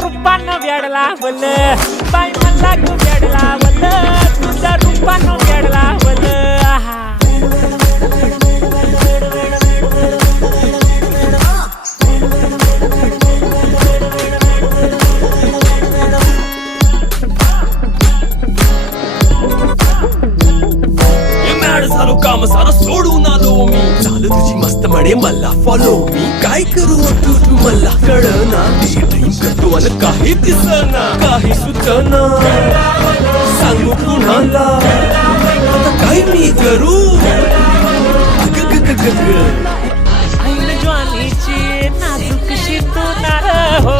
रूपानं वेडला वल बाई मला ग वेडला वल तुझ्या रूपानं वेडला वल झालो काम सारा सोडून आलो मी झालं तुझी मस्त म्हणे मला फॉलो मी काय करू तू मला कळना ड्रीम करतो आणि काही दिसना काही सुचना सांगू कुणाला आता काय मी करू ऐन ज्वानीची नाजूक शितून हो